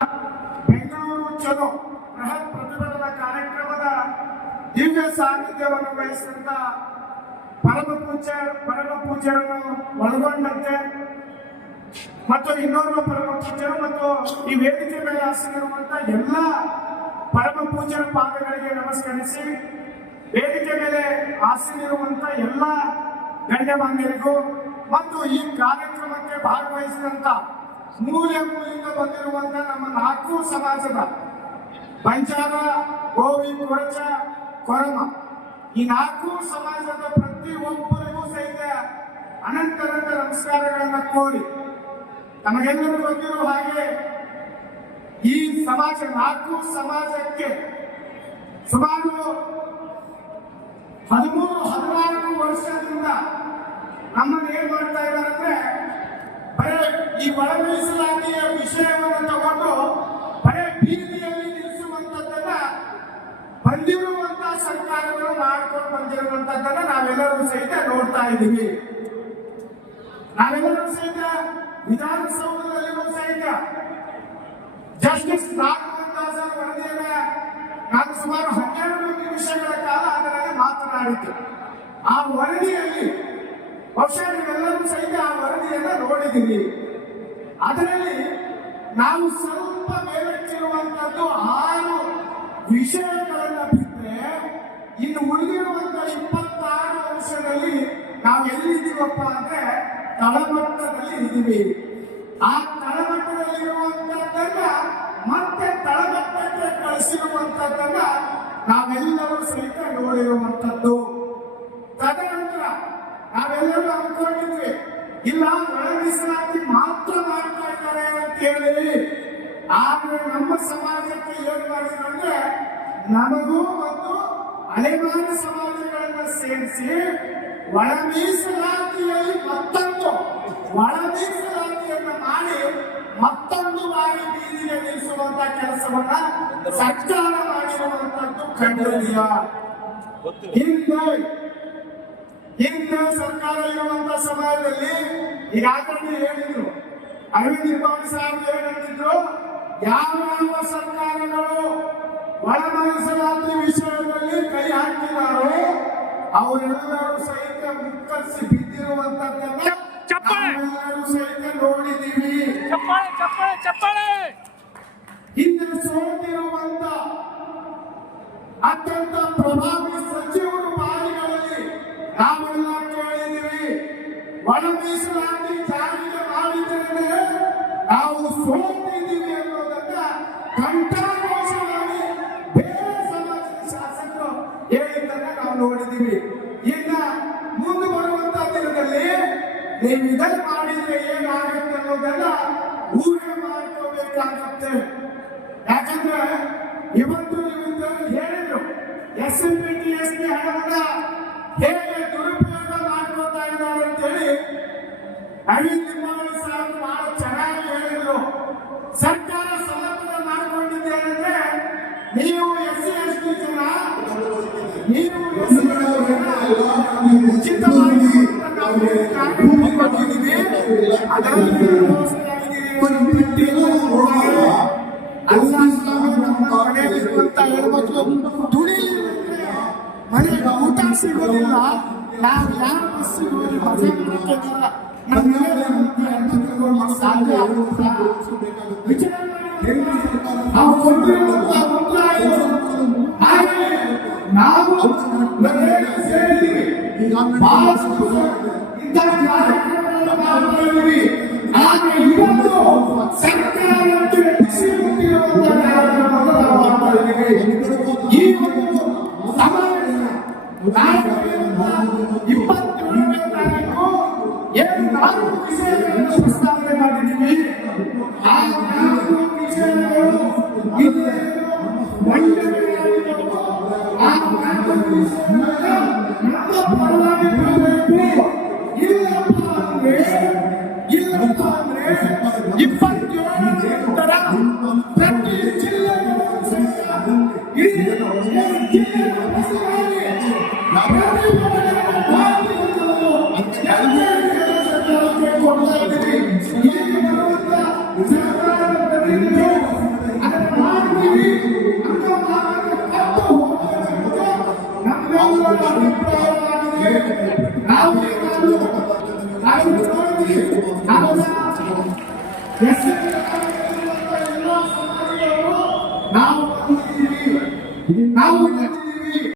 ಬೆಂಗಳೂರು ಚಲೋ ಬೃಹತ್ ಪ್ರತಿಭಟನಾ ಕಾರ್ಯಕ್ರಮದ ದಿವ್ಯ ಸಾನ್ನಿಧ್ಯವನ್ನು ವಹಿಸಿದಂತ ಪರಮ ಪೂಜ್ಯರನ್ನು ಒಳಗೊಂಡಂತೆ ಮತ್ತು ಇನ್ನೋರ್ವ ಪರಮ ಪೂಜ್ಯರು ಮತ್ತು ಈ ವೇದಿಕೆ ಮೇಲೆ ಆಸೀನರುವಂತಹ ಎಲ್ಲ ಪರಮ ಪೂಜ್ಯರ ಪಾದಗಳಿಗೆ ನಮಸ್ಕರಿಸಿ, ವೇದಿಕೆ ಮೇಲೆ ಆಸೀನರುವಂತ ಎಲ್ಲ ಗಣ್ಯಮಾನ್ಯರಿಗೂ ಮತ್ತು ಈ ಕಾರ್ಯಕ್ರಮಕ್ಕೆ ಭಾಗವಹಿಸಿದಂತ ಮೂಲೆಯಿಂದ ಬಂದಿರುವಂತಹ ನಮ್ಮ ನಾಲ್ಕು ಸಮಾಜದ ಬಂಜಾರ, ಗೋವಿ, ಕೊರಚ, ಕೊರಮ ಈ ನಾಲ್ಕು ಸಮಾಜದ ಪ್ರತಿಯೊಬ್ಬರಿಗೂ ಸಹಿತ ಅನಂತ ನಮಸ್ಕಾರಗಳನ್ನು ಕೋರಿ, ನಮಗೆಲ್ಲರೂ ಗೊತ್ತಿರುವ ಹಾಗೆ ಈ ಸಮಾಜ ನಾಲ್ಕು ಸಮಾಜಕ್ಕೆ ಸುಮಾರು 13-14 ವರ್ಷದಿಂದ ನಮ್ಮನ್ನು ಏನ್ ಮಾಡ್ತಾ ಇದ್ದಾರೆ ಅಂದ್ರೆ, ಬರೇ ಈ ಒಳ ಮೀಸಲಾತಿಯ ವಿಷಯವನ್ನು ತಗೊಂಡು ಬರೇ ಬೀದಿಯಲ್ಲಿ ನಿಲ್ಲಿಸುವಂತದ್ದನ್ನ ಬಂದಿರುವಂತಹ ಸರ್ಕಾರಗಳು ಮಾಡ್ಕೊಂಡು ಬಂದಿರುವಂತದ್ದನ್ನ ನಾವೆಲ್ಲರೂ ಸಹಿತ ನೋಡ್ತಾ ಇದ್ದೀವಿ. ನಾವೆಲ್ಲರೂ ಸಹಿತ ವಿಧಾನಸೌಧದಲ್ಲಿಯೂ ಸಹಿತ ಜಸ್ಟಿಸ್ ನಾಗಮಂದಾಸ ವರದಿಯನ್ನ ನಾನು ಸುಮಾರು 12 ನಿಮಿಷಗಳ ಕಾಲ ಅದರಲ್ಲಿ ಮಾತನಾಡಿದ್ದೆ. ಆ ವರದಿಯಲ್ಲಿ ಬಹುಶಃ ನೀವೆಲ್ಲರೂ ಸಹಿತ ಆ ವರದಿಯನ್ನ ನೋಡಿದ್ದೀವಿ. ಅದರಲ್ಲಿ ನಾವು ಸ್ವಲ್ಪ ಮೇಲೆಚ್ಚಿರುವಂತದ್ದು 6 ವಿಷಯಗಳನ್ನ ಬಿಟ್ಟರೆ ಇನ್ನು ಉಳಿದಿರುವಂತಹ 26 ಅಂಶದಲ್ಲಿ ನಾವು ಎಲ್ಲಿದ್ದೀವಪ್ಪ ಅಂದ್ರೆ ತಳಮಟ್ಟದಲ್ಲಿ ಇದ್ದೀವಿ. ಆ ತಳಮಟ್ಟದಲ್ಲಿರುವಂತದ್ದನ್ನ ಮತ್ತೆ ತಳಮಟ್ಟಕ್ಕೆ ಕಳಿಸಿರುವಂತದ್ದನ್ನ ನಾವೆಲ್ಲರೂ ಸಹಿತ ನೋಡಿರುವಂತದ್ದು. ತದನಂತರ ನಾವೆಲ್ಲರೂ ಅನ್ಕೊಂಡಿದ್ವಿ, ಇಲ್ಲ ಒಳ ಮೀಸಲಾತಿ ಮಾತ್ರ ಮಾಡ್ತಾ ಇದ್ದಾರೆ ಅಂತ ಹೇಳಿ. ಆದ್ರೆ ನಮ್ಮ ಸಮಾಜಕ್ಕೆ ಏನ್ ಮಾಡಿದ್ರು ಅಂದ್ರೆ, ನಮಗೂ ಮತ್ತು ಅಲೆಮಾರಿ ಸಮಾಜಗಳನ್ನ ಸೇರಿಸಿ ಒಳ ಮೀಸಲಾತಿಯಲ್ಲಿ ಮತ್ತೊಂದು ಒಳ ಮೀಸಲಾತಿಯನ್ನ ಮಾಡಿ ಮತ್ತೊಂದು ಬಾರಿ ಬೀದಿಗೆ ನಿಲ್ಲಿಸುವಂತ ಕೆಲಸವನ್ನ ಸರ್ಕಾರ ಮಾಡಿರುವಂತದ್ದು ಖಂಡನೀಯ. ಹಿಂದೆ ಸರ್ಕಾರ ಇರುವಂತ ಸಮಯದಲ್ಲಿ ಈಗಾಗಲೇ ಹೇಳಿದ್ರು, ಅರವಿಂದ್ ಲಿಂಬಾವಳಿ ಸಾಹೇಬ್ ಹೇಳಿದ್ರು, ಯಾವ ಸರ್ಕಾರಗಳು ಒಳ ಮೀಸಲಾತಿ ವಿಷಯದಲ್ಲಿ ಕೈ ಹಾಕಿದಾರೋ ಅವರೆಲ್ಲರೂ ಸಹಿತ ಮುಕ್ಕರಿಸಿ ಬಿದ್ದಿರುವಂತದ್ದನ್ನು ಸಹಿತ ನೋಡಿದ್ದೀವಿ. ಹಿಂದೆ ಸೋತಿರುವಂತ ಅತ್ಯಂತ ಪ್ರಭಾವಿ ಸಚಿವರು ಬಾರಿಗಳಲ್ಲಿ ನಾವೆಲ್ಲ ಕೇಳಿದ್ದೀವಿ. ಒಳ ಮೀಸಲಾತಿ ಜಾರಿಗೆ ಮಾಡಿದರೆ ನಾವು ಸೋತಿದ್ದೀವಿ ಅನ್ನೋದನ್ನ ಕಂಠಘೋಷವಾಗಿ ಬೇರೆ ಸಮಾಜದ ಶಾಸಕರು ಹೇಳಿದ್ದನ್ನ ನಾವು ನೋಡಿದ್ದೀವಿ. ಈಗ ಮುಂದೆ ಬರುವಂತಹ ದಿನದಲ್ಲಿ ನೀವು ಇದನ್ನು ಮಾಡಿದ್ರೆ ಏನಾಗುತ್ತೆ ಅನ್ನೋದನ್ನ ಊಹೆ ಮಾಡ್ಕೋಬೇಕಾಗುತ್ತೆ. ಯಾಕಂದ್ರೆ ಇವತ್ತು ನೀವು ಹೇಳಿದ್ರು SMPTSD ಹಣವನ್ನ ಹೇಗೆ ದುರುಪಯೋಗ ಮಾಡ್ಕೋತಾ ಇದ್ದಾರೆ ಅಂತ ಹೇಳಿ ಅರವಿಂದ್ ಲಿಂಬಾವಳಿ ಸಾಹೇಬ್ ಬಹಳ ಚೆನ್ನಾಗಿ ಹೇಳಿದ್ರು. ಸರ್ಕಾರ ಸಮರ್ಥನೆ ಮಾಡಿಕೊಂಡಿದೆ ಅಂದ್ರೆ ನೀವು SC ST ಜನ, ನೀವು ಉಚಿತವಾಗಿ ಅದರಲ್ಲಿ ಹೆಣ್ಮಕ್ಳು ದುಡಿಲಿಲ್ಲ, ಮನೆಗೆ ಊಟ ಸಿಗೋದಿಲ್ಲ, ನಾವು ಯಾವ ಬಸ್ಸಿಗೆ ಹೋಗಿ ಮಜಾ ಮಾಡಕ್ಕೆ ಸಾಧ್ಯ ಆಗುತ್ತಿಲ್ಲ. ನಾವು ಕೊಟ್ಟಿರುವಂತಹ ನಾವು ಸೇರಿದ್ದೀವಿ, ಬಹಳಷ್ಟು ಇಂಥ ಕಾರ್ಯಕ್ರಮಗಳನ್ನು ಮಾಡಿದ್ದೀವಿ. ಆದರೆ ಇವತ್ತು ಸರ್ಕಾರಕ್ಕೆ ಬಿಸಿ ಮುಟ್ಟಿರುವಂತಹ ಕಾರ್ಯಕ್ರಮವನ್ನು ನಾವು ಮಾಡ್ತಾ ಇದ್ದೀವಿ. ಈ ಒಂದು ಸಮಾವೇಶ 27ನೇ ತಾರೀಕು 4 ವಿಷಯಗಳನ್ನು ಪ್ರಸ್ತಾವನೆ ಮಾಡಿದ್ದೀವಿ. ಆ 4 ವಿಷಯಗಳು ಇಲ್ಲಿ ಮಂಡನೆಯಾಗಿದ್ದವು. ಆ 4 ವಿಷಯಗಳನ್ನು ನಮ್ಮ ಪರವಾಗಿ ಬರಬೇಕು. ಇಲ್ಲಪ್ಪ ಅಂದ್ರೆ 27 ನಂತರ ಪ್ರತಿ ಜಿಲ್ಲೆಗಳು ಇಡೀ ಜಿಲ್ಲೆ ಅಭಿಪ್ರಾಯವಾಗಿದೆ. ನಾವು ಏನಾದರೂ ನಾವು